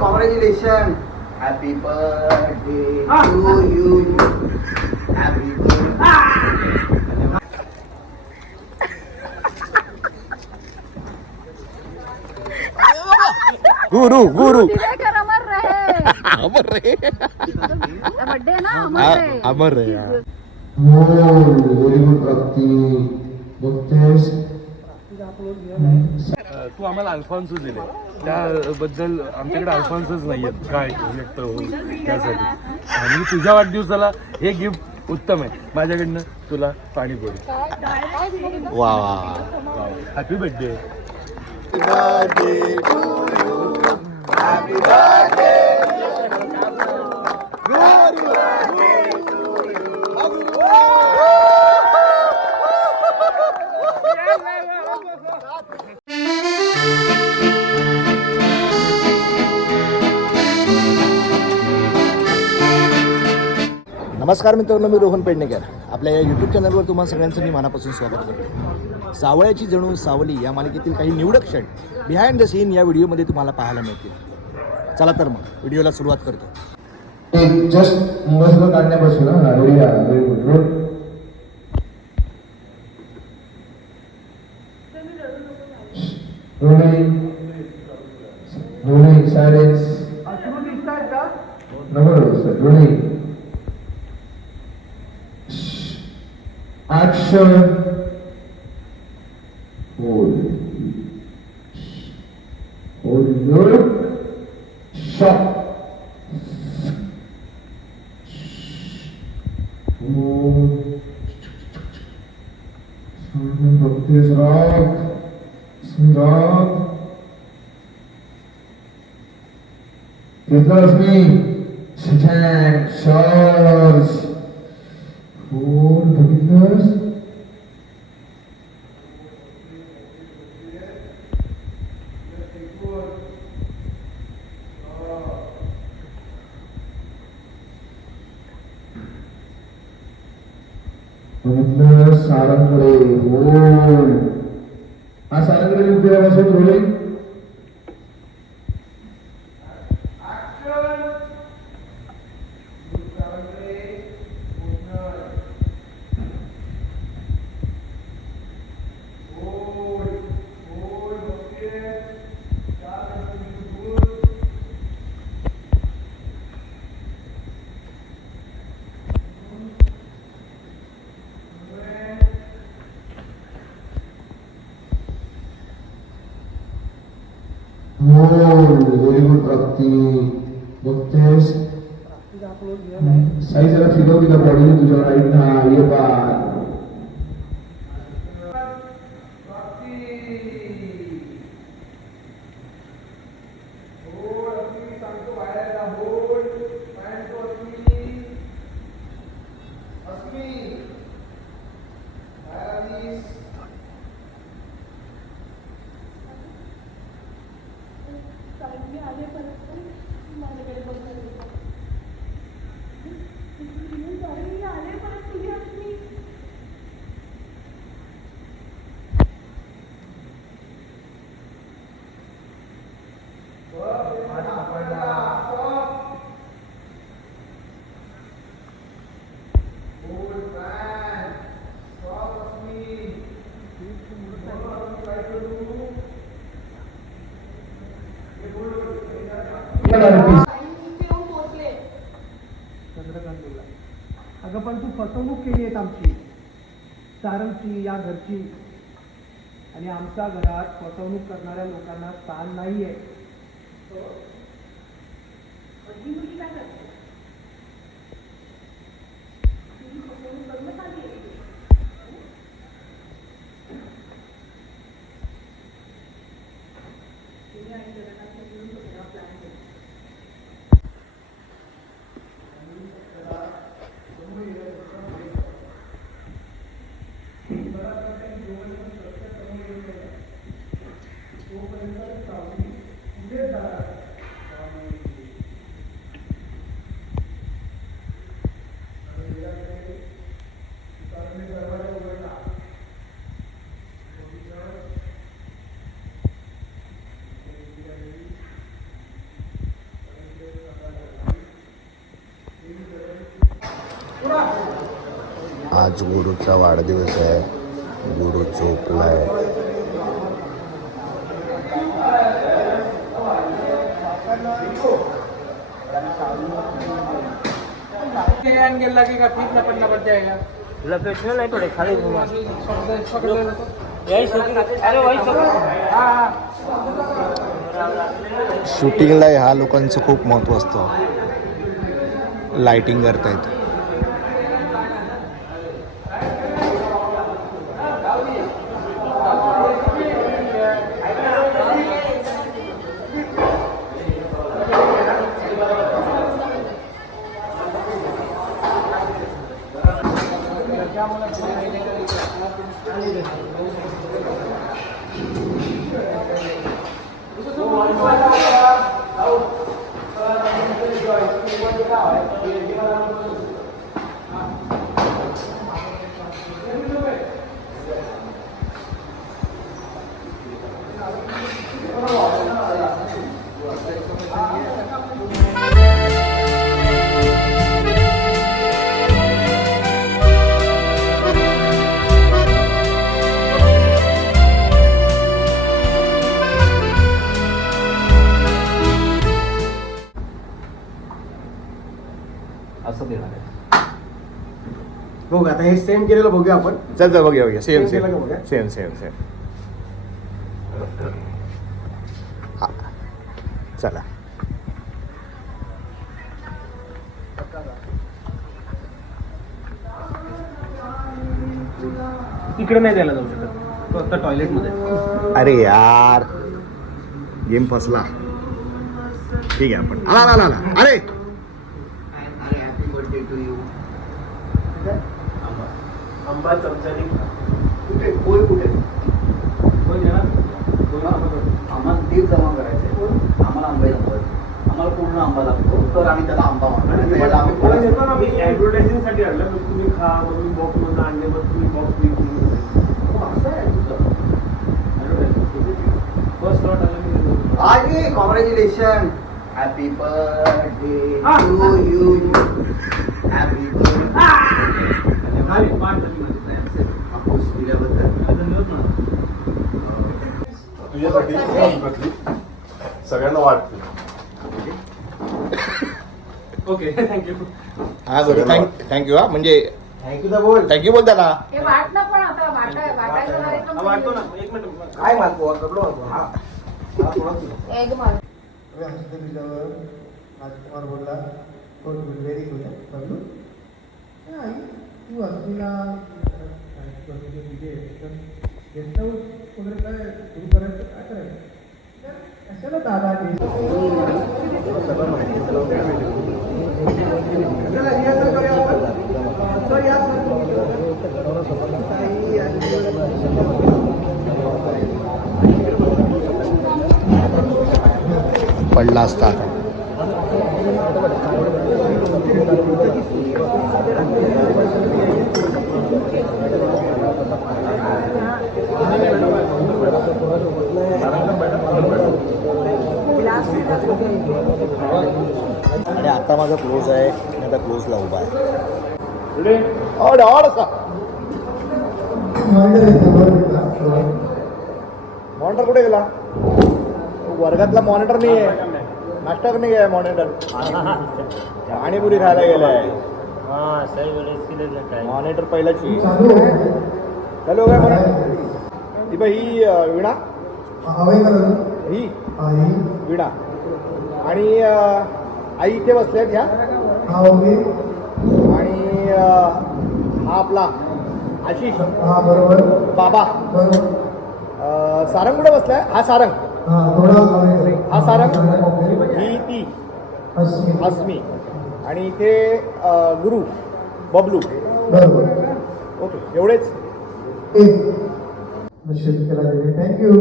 Congratulation happy birthday to you happy birthday Guru Guru delay कर अमर रहे अमर रे birthday ना अमर रहे अमर रे तू आम्हाला अल्फॉन्सो दिले. त्याबद्दल आमच्याकडे अल्फॉन्सच नाही आहेत काय व्यक्त होईल त्यासाठी. आणि तुझ्या वाढदिवसाला हे गिफ्ट उत्तम आहे. माझ्याकडनं तुला पाणीपुरी. वा वा हॅपी बर्थडे नमस्कार मित्रांनो मी रोहन पेडणेकर. आपल्या या यूट्यूब चॅनलवर तुम्हा सगळ्यांचं मी मनापासून स्वागत करतो. सावळ्याची जणू सावली या मालिकेतील काही निवडक क्षण बिहाइंड द सीन या व्हिडिओमध्ये तुम्हाला पाहायला मिळतील. चला तर मग व्हिडिओला सुरुवात करतो. एक जस्ट मस्त काढण्यापासून व्हेरी 시절 올, 올늘 샷 삶은 법대 사랑 승강 대사스미 신창 셔츠 온 법인들 ഹരേ ഓം ആ സ്ഥലങ്ങളിൽ വിദ്യാഭ്യാസം തൊഴിൽ साई जरा फिरव तिला बॉडी तुझ्या राईट ना ये बा अगं पण तू फसवणूक केली आहेत आमची. सारंगची या घरची. आणि आमच्या घरात फसवणूक करणाऱ्या लोकांना स्थान नाहीये. आज गुरुचा वाढदिवस आहे. गुरु झोपलाय. एंगल लगेगा फिर न पड़ना पड़ जाएगा लोकेशन नहीं थोड़े खाली घुमा. पकड़ ले तो यही शूटिंग अरे वही शूटिंगला ह्या लोकांचं खूप महत्त्व असतं. लाइटिंग करतायत. बघू आता हे सेम केलेलं बघूया आपण. चल चल बघूया बघूया. सेम सेम केलं का बघूया? सेम सेम सेम चला. इकडे नाही द्यायला जाऊ शकत. फक्त टॉयलेटमध्ये अरे यार. गेम फसला. ठीक आहे आपण. आला आला आला. अरे! आंबा चमचानी कुठे? कुठे? कोण देणार? आम्हाला दीड जमा करायचे आम्हाला आंबा नको आम्हाला पूर्ण आंबा लागतो. तर आम्ही त्याला आंबा त्याला आम्ही कोण कोणाला देतो ना, मी ऍडव्हर्टायझिंगसाठी आणलं मग तुम्ही खा मग मी बॉक्स मधून आणले मग तुम्ही बॉक्स विकून असं आहे तुझं. फर्स्ट लॉट आलं मी congratulation happy birthday. To you happy birthday खाली, पाच झाली माझी. हापूस दिल्याबद्दल धन्यवाद ना. तुझ्यासाठी संपत्ती सगळ्यांना वाटते. ओके थँक्यू हा बरं थँक्यू हा म्हणजे थँक्यू दा बोल थँक्यू बोल त्याला हे वाट ना पण आता वाटाय वाटायचं कार्यक्रम वाटतो ना एक मिनिट काय मागतो हा. हा राजकुमार बोलला गुड गुड व्हेरी गुड बघू आई तू असलीला गेस्ट हाऊस वगैरे काय करायचं काय करायचं? कशाला दादा पडला असता. आणि आता माझा क्लोज आहे मी आता क्लोजला उभा आहे. मॉनिटर कुठे गेला? वर्गातला मॉनिटर नाही आहे नाश्ता नाही आहे मॉनिटर पाणीपुरी खायला गेलाय. हाँ है मॉनिटर पहिल्याची. हॅलो काय म्हणा? ही बाई ही वीणा? ही वीणा. आणि आई इथे बसल्यात ह्या? आणि हा आपला आशिष. हा बरोबर. बाबा. सारंग कुठे बसलाय? हा सारंग. हा हा सारंग. ही ती. अस्मी. आणि इथे गुरु. बबलू. बरोबर. ओके एवढेच. थँक्यू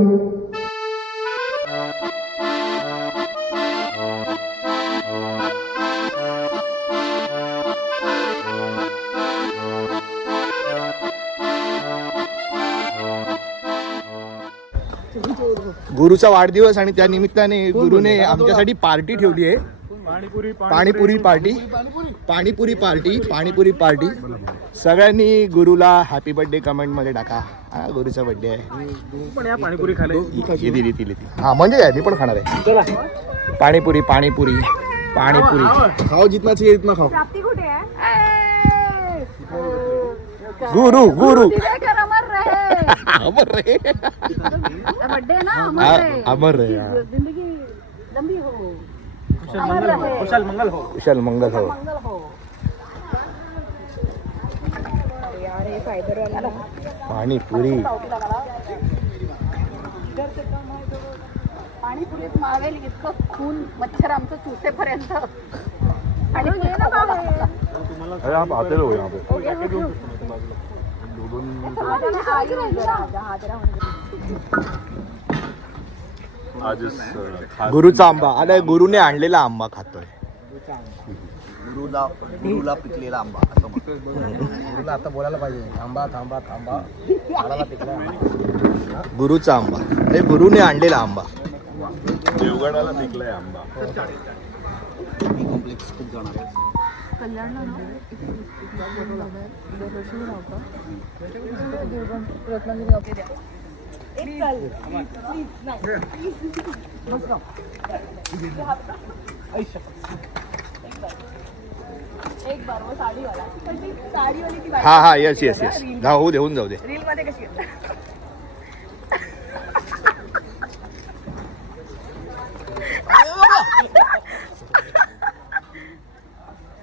गुरुचा वाढदिवस आणि त्या निमित्ताने गुरुने आमच्यासाठी पार्टी ठेवली आहे. Panipuri panipuri. Party. Panipuri party panipuri party. सगळ्यांनी गुरुला हॅपी बर्थडे कमेंटमध्ये टाका. हा गुरुचा बर्थडे आहे. पण या पाणीपुरी येतील येतील हा म्हणजे मी पण खाणार आहे. पाणीपुरी पाणीपुरी. पाणीपुरी. खाओ जितना चाहिए इतना खाओ. प्राप्ती कुठे आहे? गुरु गुरु. अमर रहे रे बर्थडे ना हाँ, अमर रहे अमर हाँ. जिंदगी लंबी हो. अमर रहे कुशाल मंगल हो. कुशल मंगल हो. मंगल हो. पाणीपुरी. पाणीपुरीत मावेल इतकं खून मच्छर आमचं चुसेपर्यंत आणि घे गुरुचा आंबा. आता गुरुने आणलेला आंबा खातोय. गुरुला गुरुला पिकलेला आंबा असं तुला आता बोलायला पाहिजे. थांबा थांबा थांबा. झाडाला पिकला गुरुचा आंबा. हे गुरुने आणलेला आंबा. देवगडाला पिकलाय आंबा. मी कॉम्प्लेक्स खूप जाणार आहे. कल्याणला ना एक दरवर्षी देवगण रत्नागिरी हा हा यस यस यस जाऊ देऊन जाऊ दे. रील मध्ये कशी आहे?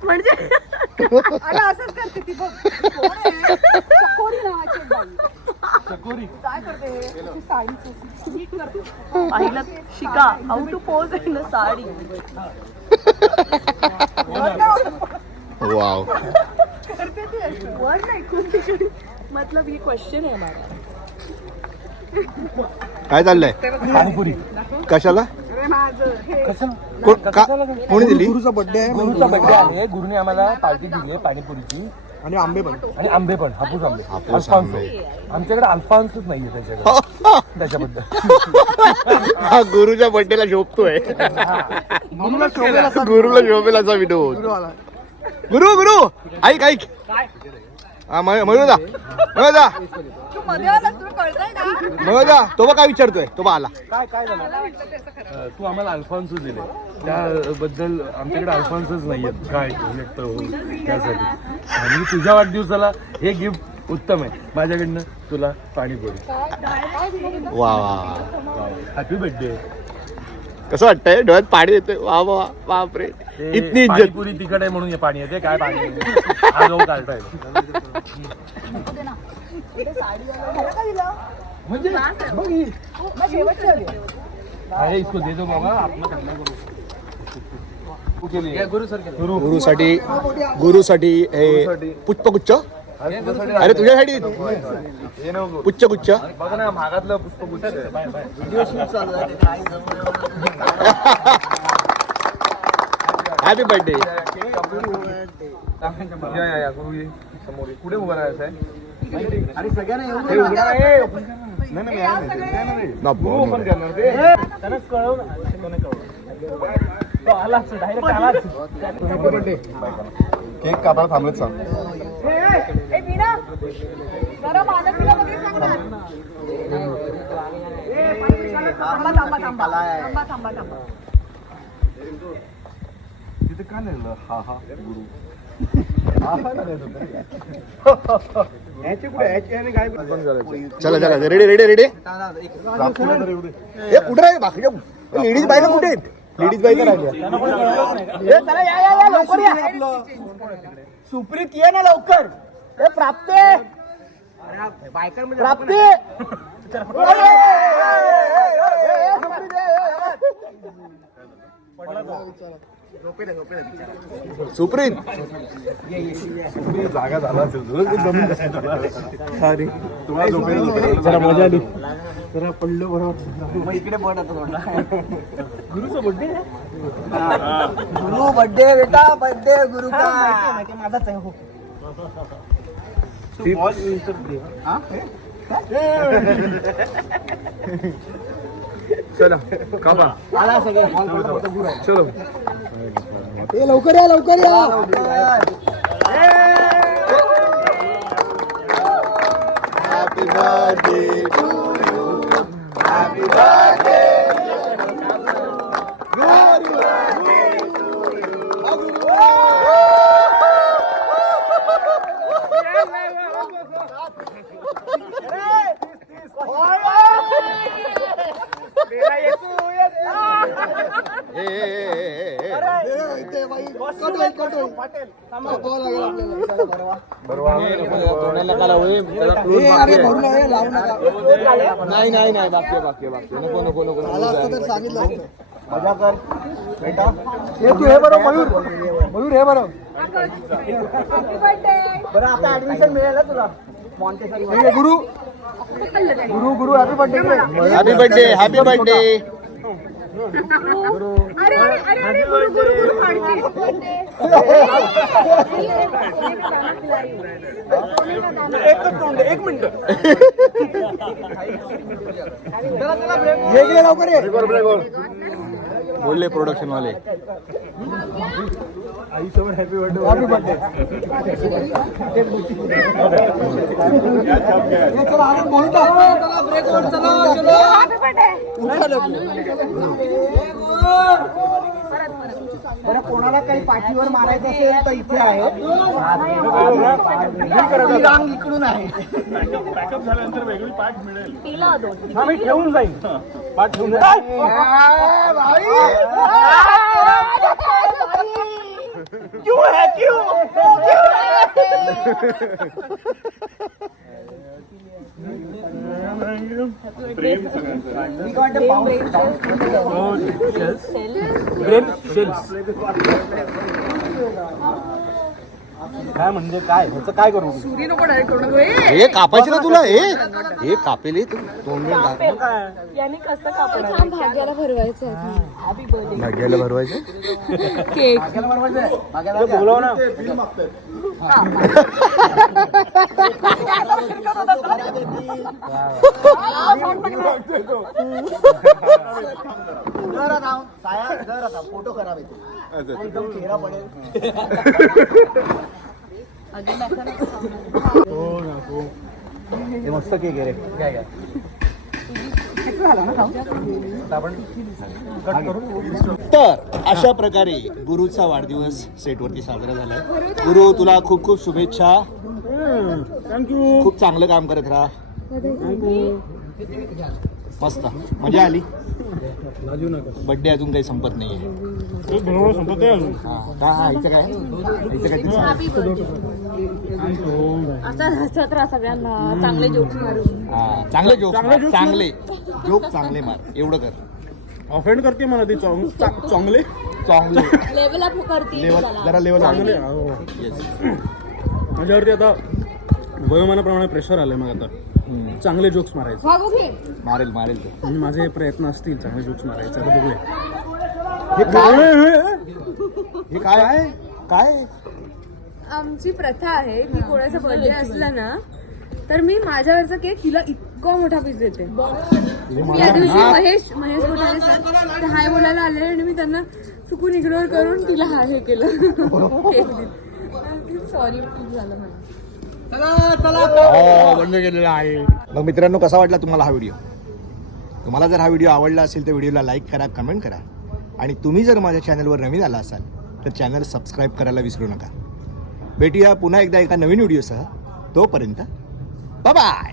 म्हणजे अगं, असंच करते ती बघ. कोण आहे? चकोरी नावाची एक बाई. काय करते? ती साडीचं नीट करते. पाहिलं शिका. How to pose in a sari. Wow. करते ती अशी. वर नाही खूप मतलब ये क्वेश्चन है हमारा. काय चाललंय? पाणीपुरी. कशाला? कोण- का- कोणी दिली? गुरुचा बर्थडे आहे गुरुने आम्हाला पार्टी दिली आहे पाणीपुरीची. आणि आंबे पण. आणि आंबे पण हापूस आंबे. हापूस अल्फान्सो. आंबे. आमच्याकडे अल्फान्सच नाहीये त्याच्याकडे. त्याच्याबद्दल. हा गुरुच्या बर्थडेला शोभतोय गुरुला शोभेल असा गुरुला असा व्हिडिओ गुरु गुरु ऐक ऐक. हा मयूर दा मयूर दा मयूर दा तो बघ काय विचारतोय. तो बघ आला. काय काय झालं? अं, तू आम्हाला अल्फान्सो दिले. त्याबद्दल आमच्याकडे अल्फान्सच नाहीयेत. काय व्यक्त होईल त्यासाठी. आणि तुझ्या वाढदिवसाला हे गिफ्ट उत्तम आहे. माझ्याकडनं तुला पाणीपुरी. वा वा हॅपी बर्थडे कसं वाटतंय? डोळ्यात पाणी येतोय. वा वा बापरे. इतनी इज्जत. तिखट आहे म्हणून हे पाणी येते काय पाणी? हा काढताय. म्हणजे बघ ही. अरे इसको दे दो बाबा गुरु। सर गुरुसाठी गुरुसाठी हे पुष्पगुच्छ अरे तुझ्यासाठी पुच्छगुच्छ बघ ना महागातलं पुष्पगुच्छ हॅपी बर्थडे या या या गुरु समोर ये. कुठे उभा राहायचं आहे आणि सगळ्यांना येऊ. नाही नाही, नाही, नाही, नाही, नाही, नाही. ओपन करणार ते. तो आलाच डायरेक्ट आलाच केक कापायला थांबलेत सांग. ए मीना. जरा मानसीला वगैरे सांग ना. थांबा थांबा थांबा थांबा. थांबा थांबा तिथे काय लिहिलं हा हा गुरु. चला चला रेडी रेडी रेडी हे कुठे आहे बाकी लेडीज बायका कुठे आहेत लेडीज बायका राहिल्या चला या या या लवकर या सुप्रीत ये ना लवकर ए प्राप्ते प्राप्ते पडला सुप्रीत, जागा झाला असेल तुला ते जमीन कशी झाली? तुम्हाला झोपेल झोपेल जरा मजा आली. गुरु बर्थडे बेटा बर्थडे गुरु का? चला कापा. आला सगळं चलो. ए लवकर या लवकर या. Happy birthday to नाही नाही नाही बाकी बाकी बाकी नको नको नको मजा कर. बेटा हे तू हे बरं मयूर. मयूर हे बरं. बरं आता ऍडमिशन मिळेल ना तुला? Montessori Guru. Guru Guru happy birthday happy birthday happy birthday अरे अरे अरे अरे गुरु गुरु गुरु काढते. ये गेले लवकर ये बोलले प्रोडक्शन वाले. हॅपी बर्थडे चला आनंद बोलता चला ब्रेक चला चलो बरं कोणाला काही पाठीवर मारायचं असेल तर इथे आहे ही रांग इकडून आहे आम्ही ठेवून जाईल पाठ ठेवून क्यों है क्यों काय We got the brain cells. Brain cells. Brain cells. म्हणजे काय? ह्याचं काय करू? सुरी नको डायरेक्ट करू नको. ए, हे कापायचे ना तुला? हे हे कापेल हे तू तोंड बिंड दाब. याने कसं कापणार? भाग्याला भरवायचं भाग्याला भरवायचं केक. बोलव ना. फोटो खराब येतो एकदम चेहरा पडेल. हे मस्त केक आहे रे. काय काय तर अशा प्रकारे गुरुचा वाढदिवस सेटवरती साजरा झालाय. गुरु तुला खूप खूप शुभेच्छा. थँक्यू खूप चांगलं काम करत राहा. मस्त. मजा आली. बर्थडे अजून काही संपत नाहीये. संपत आहे हा हा, इथं काय? काय? हॅपी बर्थडे असं हसत राहा सगळ्यांना चांगले जोक्स मारून. हा, चांगले जोक चांगले जोक चांगले. मार. एवढं कर. ऑफेंड करते मला ती चॉंग- चा- चांगले? चांगले. लेवल अप करते लेवल जरा लेवल चांगले हो. येस माझ्यावरती आता वयोमानाप्रमाणे प्रेशर आलंय मग आता. चांगले जोक्स मारायचे. मारेल मारेल तो. म्हणून माझे प्रयत्न असतील चांगले जोक्स मारायचे. आता बघूया. हे काय? हे काय? आहे काय? आमची प्रथा आहे की कोणाचा बर्थडे असला ना तर मी माझ्यावरचा केक तिला इतका मोठा पीस देते. मी या दिवशी महेश महेश बोलायला सर ते हाय बोलायला आले आणि मी त्यांना चुकून इग्नोर करून तिला हाय हे केलं. केक दिलं. सॉरी झालं मला. हो, बंद केलेला आहे. मग मित्रांनो कसा वाटला तुम्हाला हा व्हिडिओ तुम्हाला जर हा व्हिडिओ आवडला असेल तर व्हिडिओला लाईक करा कमेंट करा. आणि तुम्ही जर माझ्या चॅनलवर नवीन आला असाल तर चॅनल सबस्क्राईब करायला विसरू नका. भेटूया पुन्हा एकदा एका नवीन व्हिडिओसह. तोपर्यंत बाय